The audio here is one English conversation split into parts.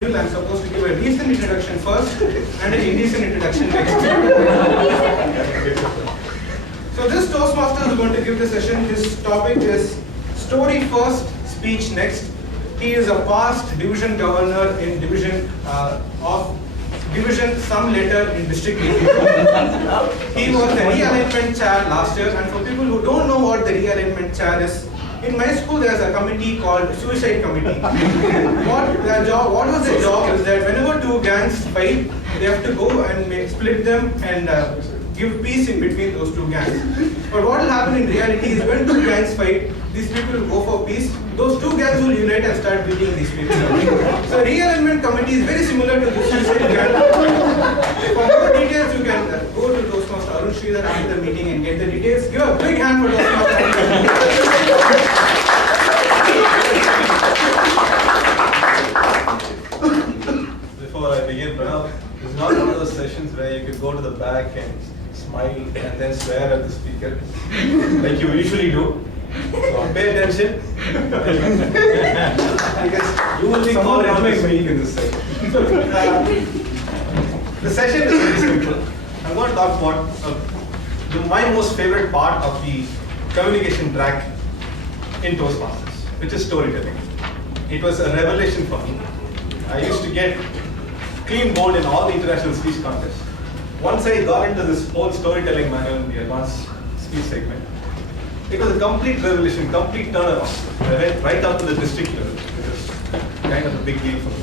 I'm supposed to give a decent introduction first and an indecent introduction next. So this Toastmaster is going to give the session. His topic is story first, speech next. He is a past division governor in division some later in district. He was the realignment chair last year, and for people who don't know what the realignment chair is, in my school there's a committee called suicide committee. What was the job is that whenever two gangs fight, they have to go and split them and give peace in between those two gangs. But what will happen in reality is when two gangs fight, these people will go for peace. Those two gangs will unite and start beating these people. So realignment committee is very similar to the suicide gang. For more details, you can go to Toastmaster Arun Sridhar after the meeting and get the details. Give a big hand for Toastmaster. Before I begin, Pranav, it's not one of those sessions where you could go to the back and smile and then swear at the speaker, like you usually do. So pay attention, because you will be called on to speak in this session. The session is very simple. I'm going to talk about my most favorite part of the communication track in Toastmasters, which is storytelling. It was a revelation for me. I used to get clean bold in all the international speech contests. Once I got into this whole storytelling manual in the advanced speech segment, it was a complete revolution, complete turnaround. I went right up to the district level, which is kind of a big deal for me.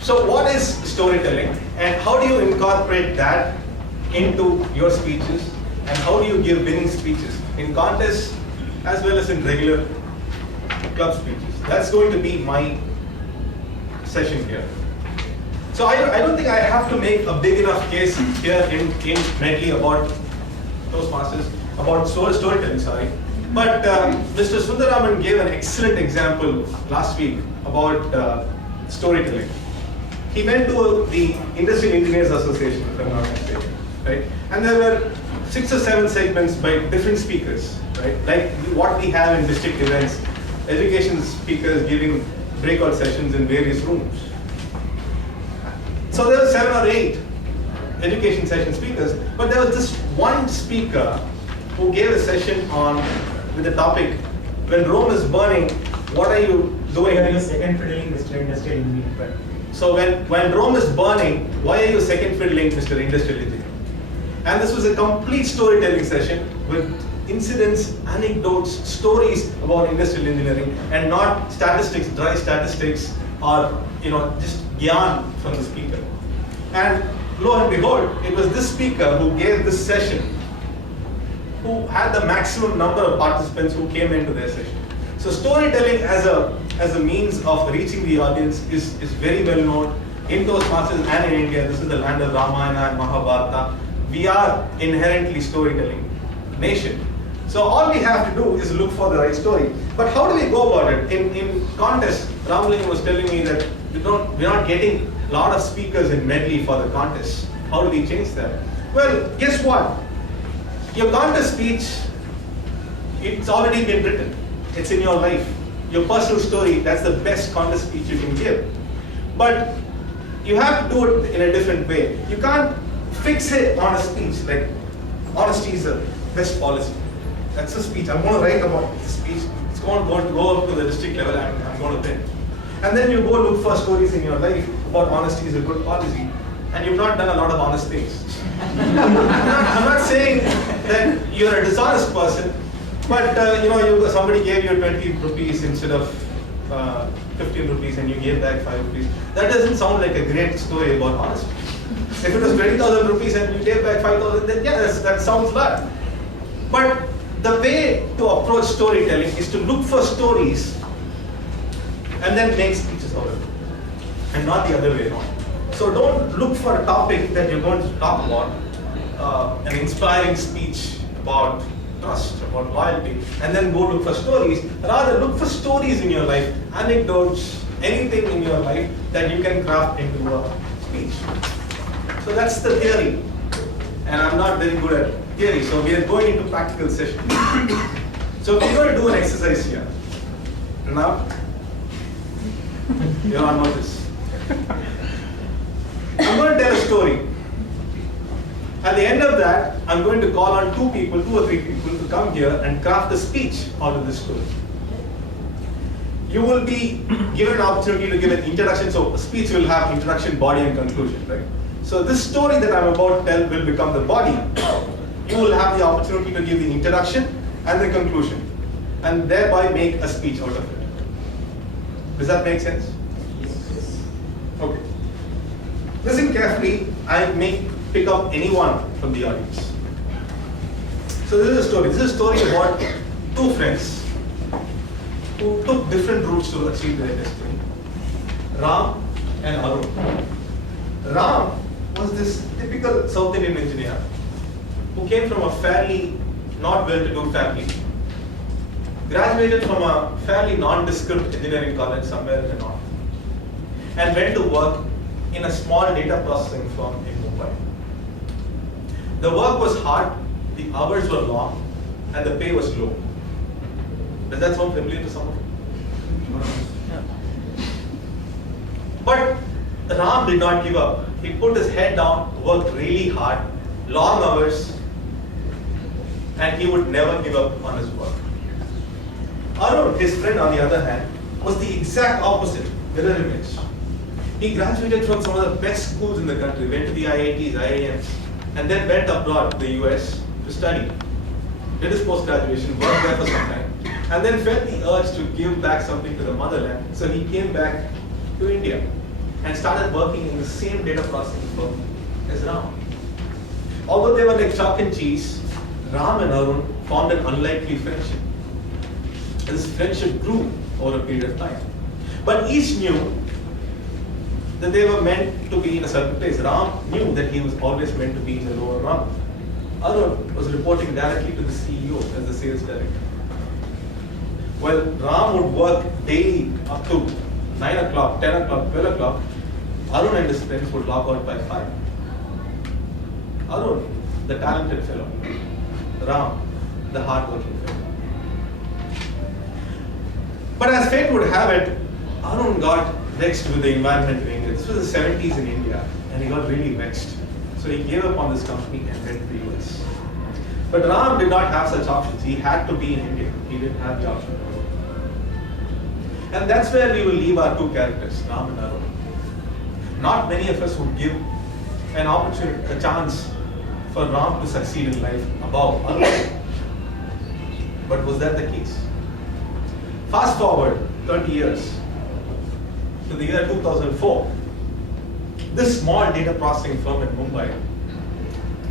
So what is storytelling, and how do you incorporate that into your speeches, and how do you give winning speeches in contests as well as in regular club speeches? That's going to be my session here. So I don't think I have to make a big enough case here in Medley about Toastmasters, about storytelling, sorry. But Mr. Sundaraman gave an excellent example last week about storytelling. He went to the Industrial Engineers Association, if I'm not mistaken, right? And there were 6 or 7 segments by different speakers, right? Like what we have in district events, education speakers giving breakout sessions in various rooms. So there were 7 or 8 education session speakers, but there was this one speaker who gave a session with the topic, when Rome is burning, what are you doing? Why are you second fiddling Mr. Industrial Engineer? So when Rome is burning, why are you second fiddling Mr. Industrial Engineer? And this was a complete storytelling session with incidents, anecdotes, stories about industrial engineering, and not statistics, dry statistics, or just yarn from the speaker. And lo and behold, it was this speaker who gave this session who had the maximum number of participants who came into their session. So storytelling as a means of reaching the audience is very well known in Toastmasters and in India. This is the land of Ramayana and Mahabharata. We are inherently storytelling nation. So all we have to do is look for the right story. But how do we go about it? In contest, Ramling was telling me that we're not getting a lot of speakers in Medley for the contest. How do we change that? Well, guess what? Your contest speech, it's already been written. It's in your life. Your personal story, that's the best contest speech you can give. But you have to do it in a different way. You can't fix it on a speech, like honesty is the best policy. That's a speech. I'm going to write about this speech. It's going to go up to the district level and I'm going to win. And then you go look for stories in your life about honesty is a good policy. And you've not done a lot of honest things. I'm not saying that you're a dishonest person, but somebody gave you 20 rupees instead of 15 rupees and you gave back 5 rupees. That doesn't sound like a great story about honesty. If it was 20,000 rupees and you gave back 5,000, then yeah, that sounds bad. But the way to approach storytelling is to look for stories and then make speeches out of it, and not the other way around. So don't look for a topic that you're going to talk about, an inspiring speech about trust, about loyalty, and then go look for stories. Rather, look for stories in your life, anecdotes, anything in your life that you can craft into a speech. So that's the theory. And I'm not very good at theory, so we are going into practical session. So we're going to do an exercise here. Now, You're on notice. I'm going to tell a story. At the end of that, I'm going to call on two or three people to come here and craft a speech out of this story. You will be given an opportunity to give an introduction. So a speech will have introduction, body, and conclusion, right? So this story that I'm about to tell will become the body. You will have the opportunity to give the introduction and the conclusion, and thereby make a speech out of it. Does that make sense? Yes. Okay. Listen carefully. I may pick up anyone from the audience. So this is a story. This is a story about two friends who took different routes to achieve their destiny. Ram and Arun. Ram was this typical South Indian engineer who came from a fairly not well-to-do family, graduated from a fairly nondescript engineering college somewhere in the north, and went to work in a small data processing firm in Mumbai. The work was hard, the hours were long, and the pay was low. Does that sound familiar to some of you? But Ram did not give up. He put his head down, worked really hard, long hours, and he would never give up on his work. Arun, his friend, on the other hand, was the exact opposite, mirror image. He graduated from some of the best schools in the country, went to the IITs, IIMs, and then went abroad to the US to study. Did his post-graduation, worked there for some time, and then felt the urge to give back something to the motherland. So he came back to India and started working in the same data processing firm as Ram. Although they were like chalk and cheese, Ram and Arun formed an unlikely friendship. This friendship grew over a period of time. But each knew that they were meant to be in a certain place. Ram knew that he was always meant to be in the lower rung. Arun was reporting directly to the CEO as the sales director. Well, Ram would work daily up to 9 o'clock, 10 o'clock, 12 o'clock. Arun and his friends would log out by 5. Arun, the talented fellow. Ram, the hard-working fellow. But as fate would have it, Arun got vexed with the environment in India. This was the 70s in India, and he got really vexed. So he gave up on this company and went to the US. But Ram did not have such options. He had to be in India. He didn't have the option. And that's where we will leave our two characters, Ram and Arun. Not many of us would give an opportunity, a chance for Ram to succeed in life above Arun. But was that the case? Fast forward 30 years to the year 2004. This small data processing firm in Mumbai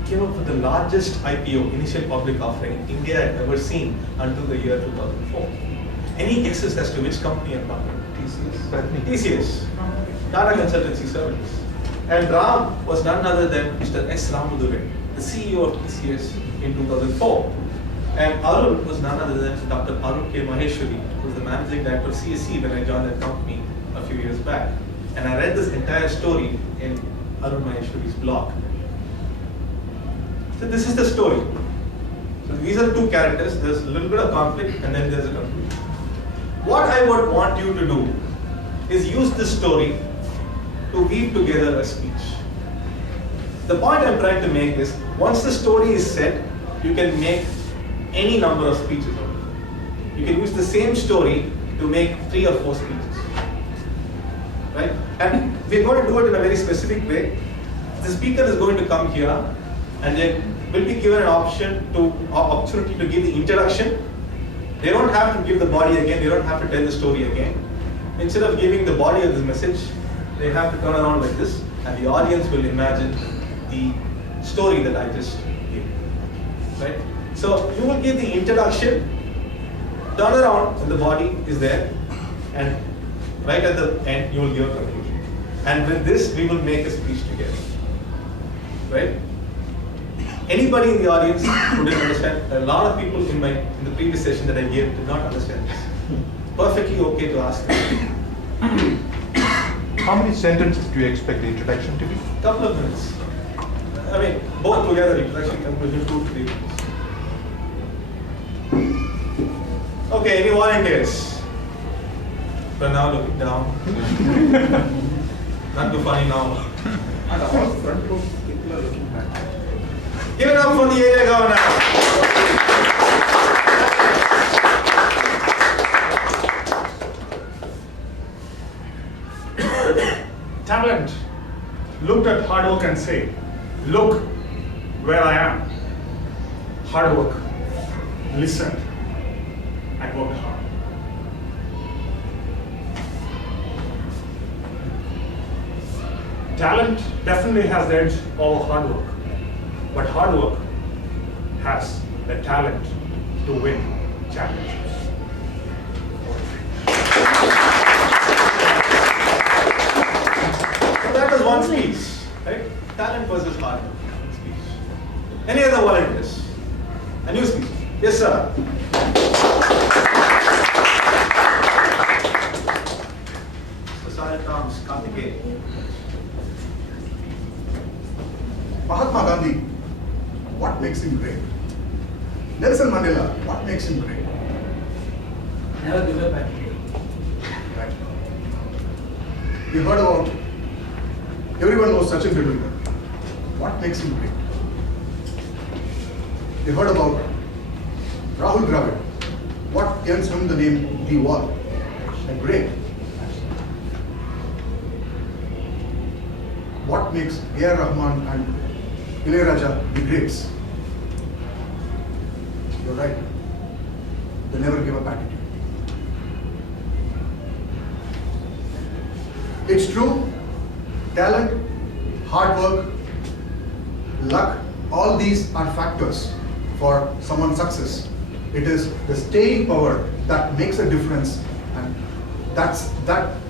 came up with the largest IPO, initial public offering, India had ever seen until the year 2004. Any guesses as to which company I'm talking about? TCS, Tata Consultancy Services. And Ram was none other than Mr. S. Ramadure, the CEO of TCS in 2004. And Arun was none other than Dr. Arun K. Maheshwari, who was the managing director of CSE when I joined that company a few years back. And I read this entire story in Arun Maheshwari's blog. So this is the story. So these are the two characters. There's a little bit of conflict and then there's a conclusion. What I would want you to do is use this story to weave together a speech. The point I'm trying to make is, once the story is set, you can make any number of speeches out of it. You can use the same story to make 3 or 4 speeches. Right? And we're going to do it in a very specific way. The speaker is going to come here and then will be given an opportunity to give the introduction. They don't have to give the body again, they don't have to tell the story again. Instead of giving the body of the message, they have to turn around like this, and the audience will imagine the story that I just gave. Right? So you will give the introduction, turn around when the body is there, and right at the end you will give a conclusion. And with this we will make a speech together. Right? Anybody in the audience who didn't understand? A lot of people in the previous session that I gave did not understand this. Perfectly okay to ask them. How many sentences do you expect the introduction to be? Couple of minutes. I mean, both together, introduction, conclusion, 2 to 3 minutes. Okay, any volunteers? But now looking down. Not too funny now. And all front row people are looking back. Give it up for the area governor. Talent looked at hard work and say, look where I am. Hard work, listened, and worked hard. Talent definitely has the edge over hard work, but hard work has the talent to win championships. So that was one speech, right? Talent versus hard work. Speech. Any other volunteers? A new speech. Yes, sir. Society comes, Karthikeyan. Mahatma Gandhi, what makes him great? Nelson Mandela, what makes him great? Never give up attitude. Right. We heard about, everyone knows Sachin Tendulkar. What makes him great? We heard about Rahul Dravid. What earns him the name The Wall? And great. What makes A.R. Rahman and Ilayaraja the greats? You're right. They never give up attitude. It's true, talent, hard work, luck, all these are factors for someone's success. It is the staying power that makes a difference, and that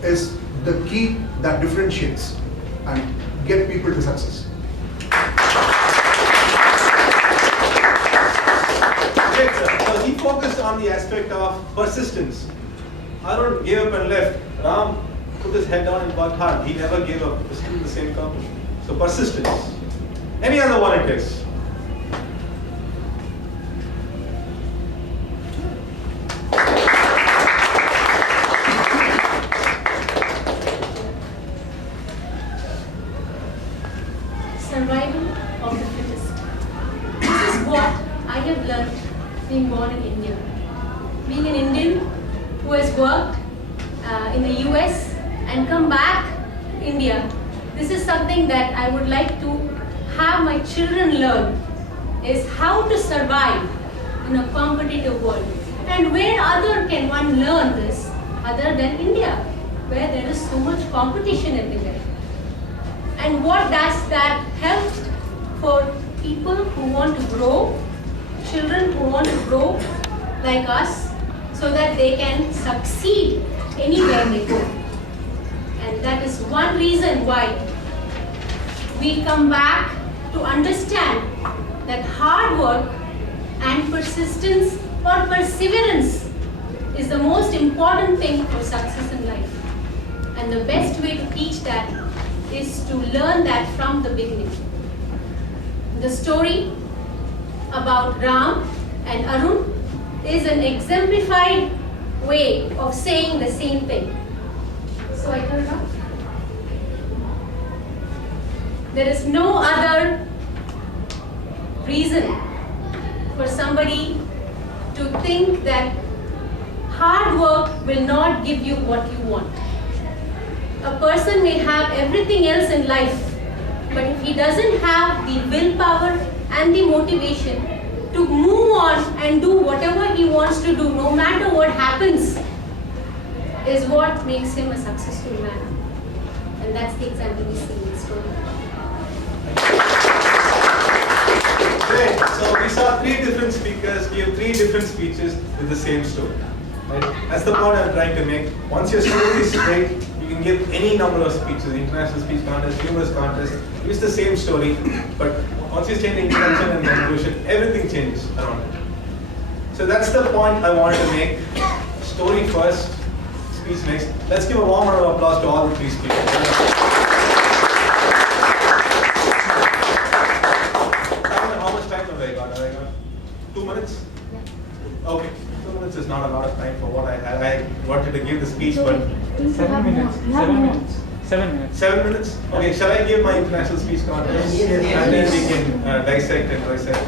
is the key that differentiates and get people to success. Great, sir. So he focused on the aspect of persistence. Arun gave up and left. Ram put his head down and worked hard. He never gave up. He was still in the same company. So persistence. Any other volunteers? Survival of the fittest. This is what I have learned being born in India. Being an Indian who has worked in the US and come back to India, this is something that I would like to have my children learn, is how to survive in a competitive world. And where other can one learn this other than India, where there is so much competition everywhere. And what does that help for people who want to grow, children who want to grow like us, so that they can succeed anywhere they go. And that is one reason why we come back to understand that hard work and persistence or perseverance is the most important thing for success in life. And the best way to teach that is to learn that from the beginning. The story about Ram and Arun is an exemplified way of saying the same thing. So I turn it up. There is no other reason for somebody to think that hard work will not give you what you want. A person may have everything else in life, but if he doesn't have the willpower and the motivation to move on and do whatever he wants to do, no matter what happens, is what makes him a successful man. And that's the example we see in the story. Great. So we saw three different speakers give three different speeches with the same story. Right? That's the point I'm trying to make. Once your story is straight, you can give any number of speeches, international speech contest, humorous contest. It's the same story, but once you change the introduction and the conclusion, everything changes around it. So that's the point I wanted to make. Story first, speech next. Let's give a warm round of applause to all the three speakers. How much time have I got? 2 minutes? Okay. 2 minutes is not a lot of time for what I had. I wanted to give the speech, but 7 minutes? Okay, shall I give my international speech contest? Yes. And then we can dissect and dissect.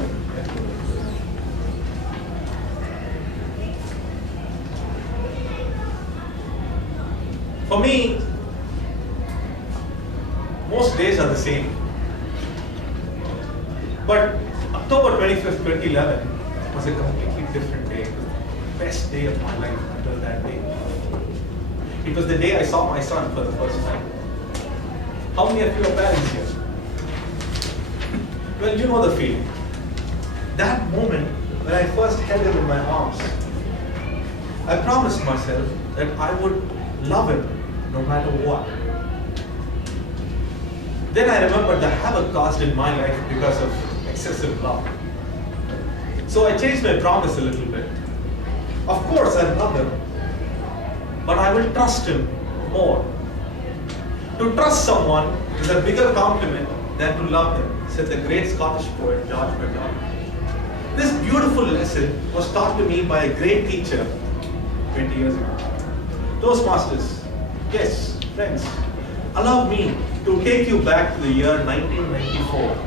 For me, most days are the same. But October 25th, 2011 was a completely different day. It was the best day of my life until that day. It was the day I saw my son for the first time. How many of you are parents here? Well, you know the feeling. That moment when I first held him in my arms, I promised myself that I would love him no matter what. Then I remembered the havoc caused in my life because of excessive love. So I changed my promise a little bit. Of course, I love him, but I will trust him more. To trust someone is a bigger compliment than to love them, said the great Scottish poet George MacDonald. This beautiful lesson was taught to me by a great teacher 20 years ago. Toastmasters, guests, friends, allow me to take you back to the year 1994.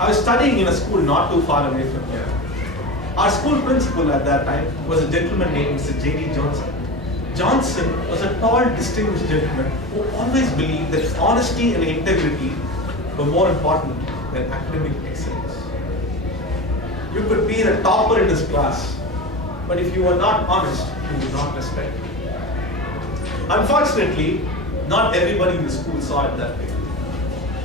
I was studying in a school not too far away from here. Our school principal at that time was a gentleman named Mr. J.D. Johnson. Johnson was a tall, distinguished gentleman who always believed that honesty and integrity were more important than academic excellence. You could be the topper in his class, but if you were not honest, you would not respect you. Unfortunately, not everybody in the school saw it that way.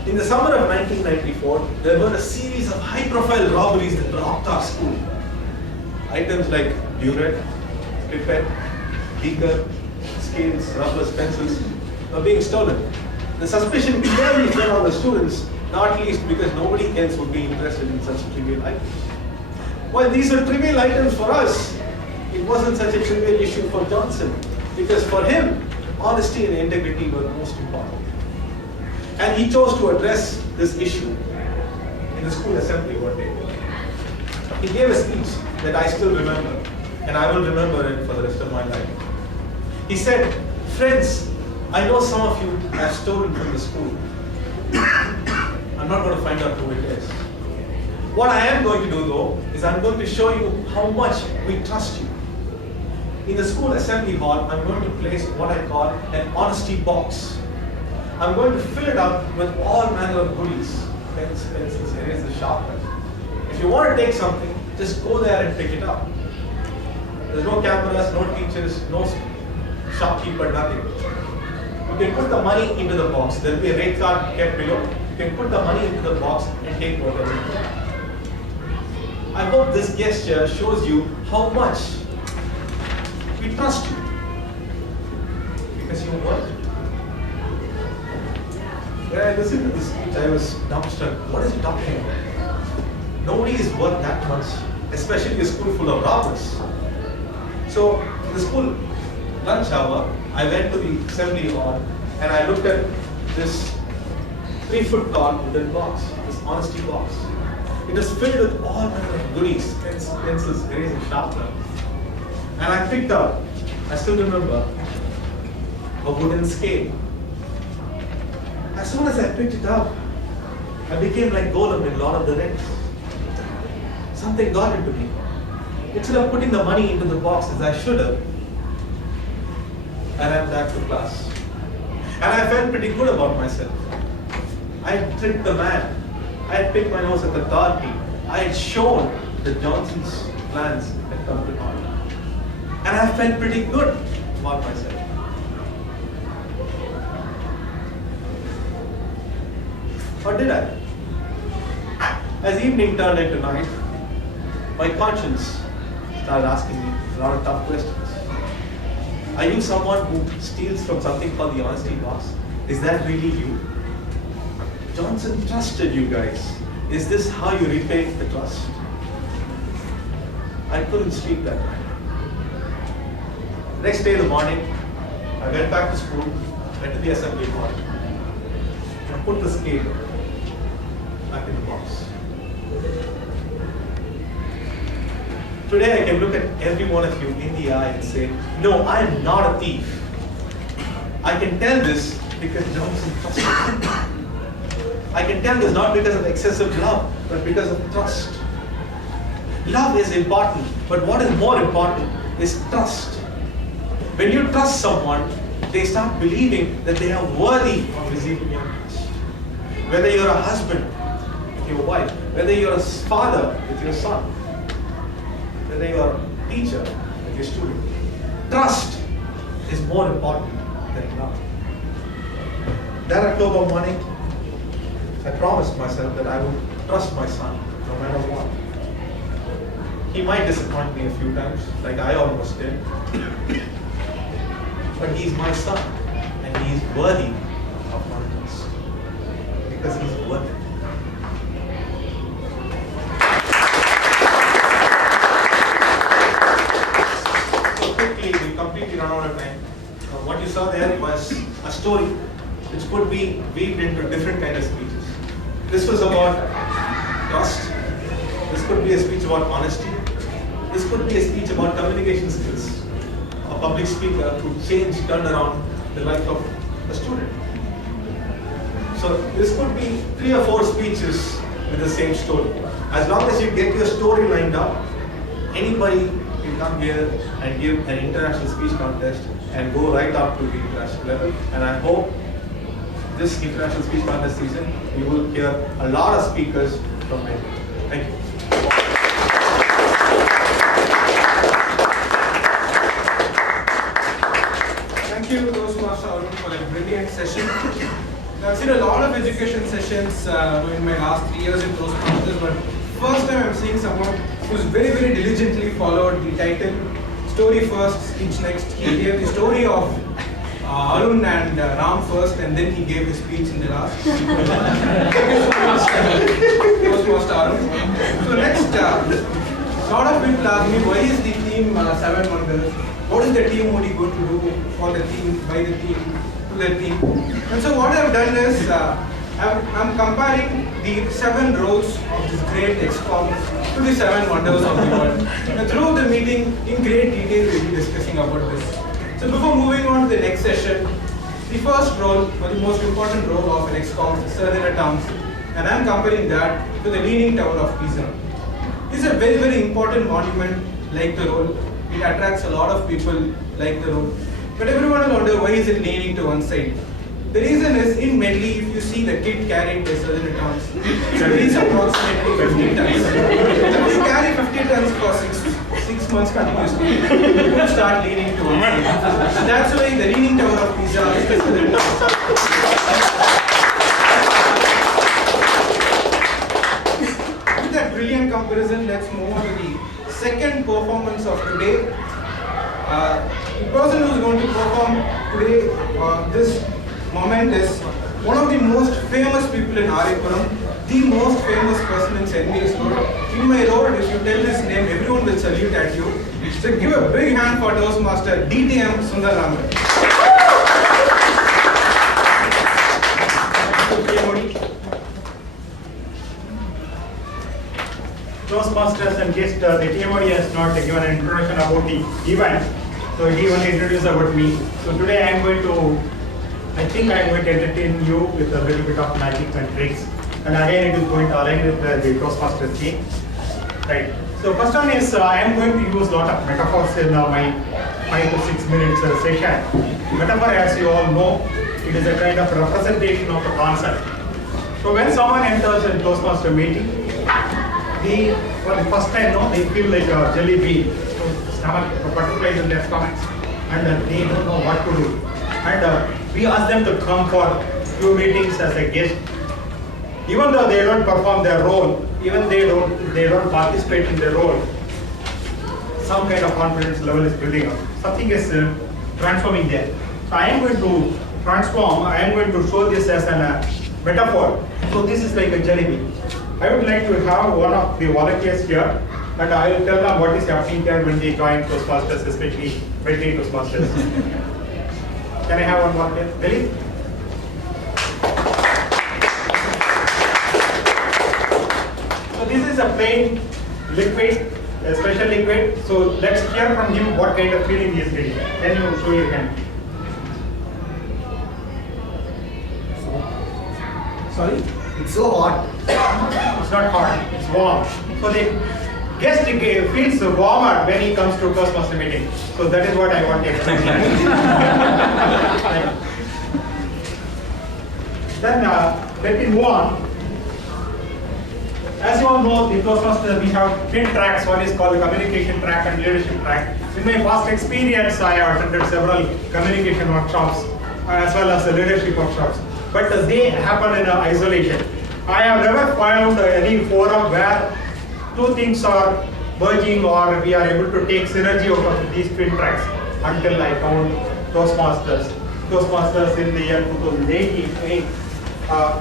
In the summer of 1994, there were a series of high-profile robberies that rocked our school. Items like burette, pipette, beaker, scales, rubbers, pencils were being stolen. The suspicion clearly fell on the students, not least because nobody else would be interested in such trivial items. While these were trivial items for us, it wasn't such a trivial issue for Johnson, because for him, honesty and integrity were most important. And he chose to address this issue in the school assembly one day. He gave a speech that I still remember, and I will remember it for the rest of my life. He said, "Friends, I know some of you have stolen from the school. I'm not going to find out who it is. What I am going to do though, is I'm going to show you how much we trust you. In the school assembly hall, I'm going to place what I call an honesty box. I'm going to fill it up with all manner of goodies, pens, pencils, erasers, sharpeners. If you want to take something, just go there and pick it up. There's no cameras, no teachers, no shopkeeper, nothing. You can put the money into the box. There will be a rate card kept below. You can put the money into the box and take whatever you want. I hope this gesture shows you how much we trust you, because you work. When I listened to this speech, I was dumbstruck. What is he talking about? Nobody is worth that much, especially a school full of robbers. So, in the school lunch hour, I went to the assembly hall and I looked at this 3-foot tall wooden box, this honesty box. It was filled with all kinds of goodies, pens, pencils, erasers, sharpener. And I picked up, I still remember, a wooden scale. As soon as I picked it up, I became like Golem in Lord of the Rings. Something got into me. Instead of putting the money into the box as I should have, I ran back to class. And I felt pretty good about myself. I had tricked the man. I had picked my nose at the authority. I had shown that Johnson's plans had come to naught. And I felt pretty good about myself. Or did I? As evening turned into night, my conscience started asking me a lot of tough questions. Are you someone who steals from something called the honesty box? Is that really you? Johnson trusted you guys. Is this how you repay the trust? I couldn't sleep that night. Next day in the morning, I went back to school, went to the assembly hall, and put the scale back in the box. Today I can look at every one of you in the eye and say, no, I am not a thief. I can tell this because Johnson trusted him. I can tell this not because of excessive love, but because of trust. Love is important, but what is more important is trust. When you trust someone, they start believing that they are worthy of receiving your trust. Whether you're a husband with your wife, whether you're a father with your son, whether you're a teacher with your student, trust is more important than love. That October morning, I promised myself that I would trust my son no matter what. He might disappoint me a few times, like I almost did. But he's my son, and he's worthy of my trust. Because he's worth it. So quickly, we completely run out of time. What you saw there was a story which could be weaved into different kind of speeches. This was about trust. This could be a speech about honesty. This could be a speech about communication skills. A public speaker who turned around the life of a student. So this could be 3 or 4 speeches with the same story. As long as you get your story lined up, anybody can come here and give an international speech contest and go right up to the international level. And I hope this international speech contest season, you will hear a lot of speakers from Medley. Thank you. Thank you, Toastmaster Arun, for a brilliant session. I've seen a lot of education sessions in my last 3 years in Toastmasters, but first time I'm seeing someone who's very, very diligently followed the title, story first, speech next. He gave the story of Arun and Ram first, and then he gave his speech in the last. Thank you so much, Toastmaster Arun. So next, a lot of people ask me, why is the theme 7 Wonders? What is the team Modi going to do for the team, by the team, to the team? And so what I've done is, I'm comparing the 7 roles of this great ExCom to the 7 wonders of the world. And throughout the meeting, in great detail, we'll be discussing about this. So before moving on to the next session, the first role, or the most important role of an ExCom is Sir Towns, and I'm comparing that to the Leaning Tower of Pisa. It's a very, very important monument like the roll. It attracts a lot of people like the roll. But everyone will wonder, why is it leaning to one side? The reason is, in Medley, if you see the kit carried by Sir Towns, it weighs approximately 50 tons. If you carry 50 tons for 6 months continuously, you will start leaning to one side. So that's why the Leaning Tower of Pisa is the Sir Towns. With that brilliant comparison, let's move on to the second performance of today. The person who is going to perform today, this moment, is one of the most famous people in Aripuram, the most famous person in St. Mary's Road. In my road, if you tell his name, everyone will salute at you. So give a big hand for Toastmaster DTM Sundararaman. Toastmasters and guests, the TMOD has not given an introduction about the event, so he only introduced about me. So today I think I am going to entertain you with a little bit of magic and tricks. And again, it is going to align with the Toastmasters theme. Right. So first one is, I am going to use a lot of metaphors in my 5 to 6 minutes session. Metaphor, as you all know, it is a kind of representation of a concept. So when someone enters a Toastmaster meeting, for the first time, they feel like a jelly bean. So stomach butterflies in their stomachs, and they don't know what to do. And we ask them to come for few meetings as a guest. Even though they don't perform their role, even they don't participate in their role, some kind of confidence level is building up. Something is transforming there. So I am going to transform. I am going to show this as a metaphor. So this is like a jelly bean. I would like to have one of the volunteers here, and I will tell them what is happening here when they join Toastmasters, especially Medley Toastmasters. Can I have one volunteer? Really? So this is a plain liquid, a special liquid. So let's hear from him what kind of feeling he is getting. Can you show your hand? Sorry? It's so hot. It's not hot, it's warm. So the guest feels warmer when he comes to Toastmaster meeting. So that is what I wanted. Then let me move on. As you all know, the Toastmaster, we have twin tracks. One is called the communication track and leadership track. In my past experience, I have attended several communication workshops as well as leadership workshops. But they happen in isolation. I have never found any forum where two things are merging or we are able to take synergy out of these twin tracks until I found Toastmasters. Toastmasters in the year 2018.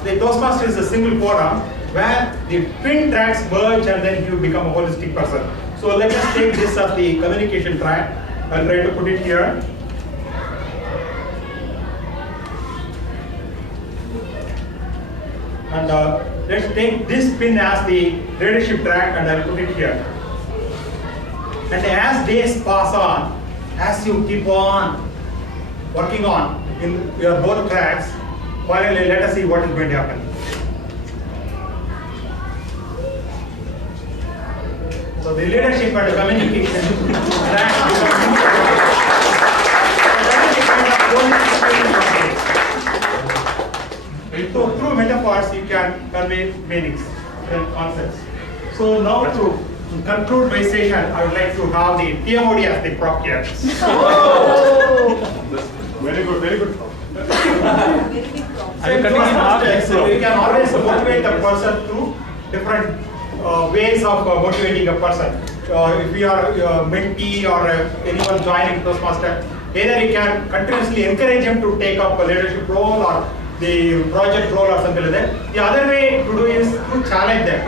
The Toastmaster is a single forum where the twin tracks merge and then you become a holistic person. So let us take this as the communication track. I'll try to put it here. And let's take this pin as the leadership track and I'll put it here. And as days pass on, as you keep on working on in your both tracks, finally let us see what is going to happen. So the leadership and communication track so through metaphors you can convey meanings and concepts. So now to conclude my session, I would like to have the TMOD as the prop here. Very good, very good. So we can always motivate a person through different ways of motivating a person. If we are a mentee or anyone joining Toastmaster, either you can continuously encourage him to take up a leadership role or the project role or something like that. The other way to do is to challenge them.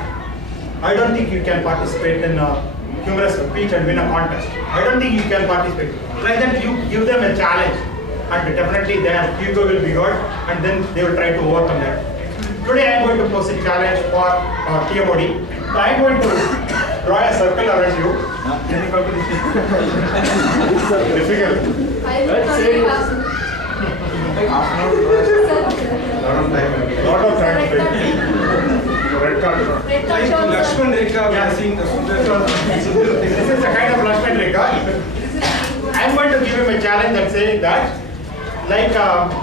I don't think you can participate in a humorous speech and win a contest. I don't think you can participate. Like that, you give them a challenge, and definitely their ego will be hurt, and then they will try to overcome that. Today I am going to pose a challenge for TMOD. So I am going to draw a circle around you. Difficult. I will come to class. Lot of time. Red card. Red Like card Lakshman Rekha, we are seeing the Sundar. This is a kind of Lakshman Rekha. I am going to give him a challenge that says that, like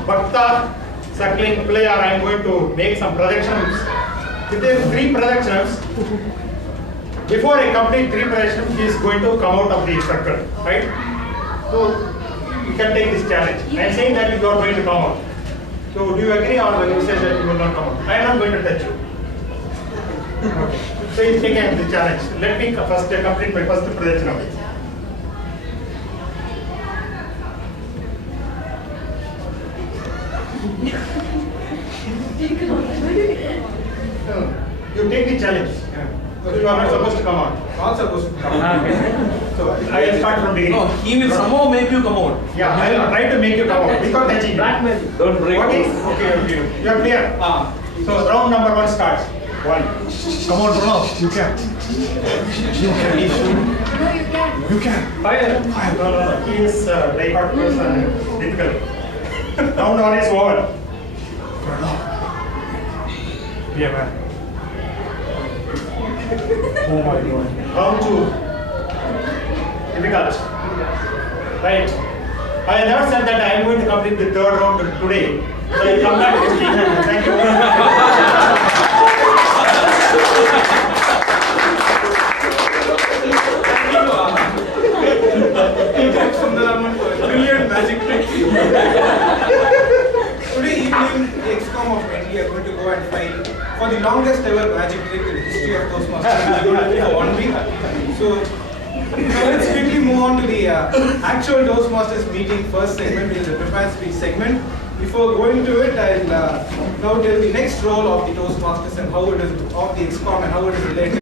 Bhakta circling player, I am going to make some projections. Within 3 projections, before I complete 3 projections, he is going to come out of the circle, right? So you can take this challenge. I am saying that you are going to come out. So do you agree, or will you say that you will not come out? I am not going to touch you. Okay. So you take the challenge. Let me first complete my first projection. You take the challenge. You are not supposed to come out. Not supposed to come out. So I will start from beginning. No, he will somehow make you come out. Yeah, I will try to make you come out without touching you. Don't break. Okay, okay. You are clear? So round number 1 starts. 1. Come on, bro. You can. No, you can. You can. Fire. No. He is very hard person. Difficult. Round 1 is over. Yeah, man. Oh my God. Round 2. Difficult. Right. I have never said that I am going to complete the 3rd round today. So I will come back next week. Thank you. Brilliant magic trick. Today evening, the XCOM of Medley are going to go and fight for the longest ever magic trick in the history of Toastmasters. It's going to be for 1 week. So now let's quickly move on to the actual Toastmasters meeting first segment, which is the prepared speech segment. Before going to it, I'll now tell the next role of the Toastmasters and how it is of the XCOM and how it is related.